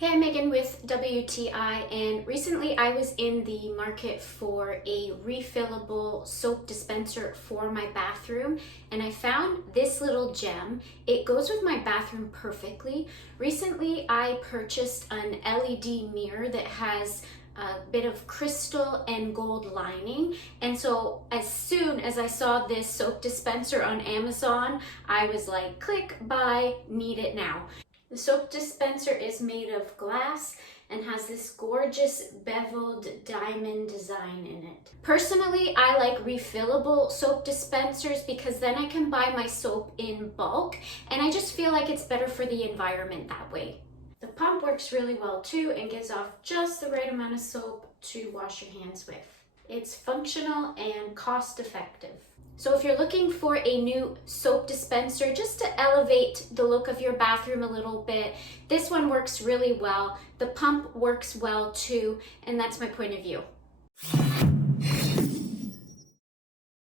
Hey, I'm Megan with WTI, and recently I was in the market for a refillable soap dispenser for my bathroom, and I found this little gem. It goes with my bathroom perfectly. Recently I purchased an LED mirror that has a bit of crystal and gold lining, and so as soon as I saw this soap dispenser on Amazon, I was like, click, buy, need it now. The soap dispenser is made of glass and has this gorgeous beveled diamond design in it. Personally, I like refillable soap dispensers because then I can buy my soap in bulk, and I just feel like it's better for the environment that way. The pump works really well too and gives off just the right amount of soap to wash your hands with. It's functional and cost effective. So if you're looking for a new soap dispenser just to elevate the look of your bathroom a little bit, this one works really well. The pump works well too, and that's my point of view.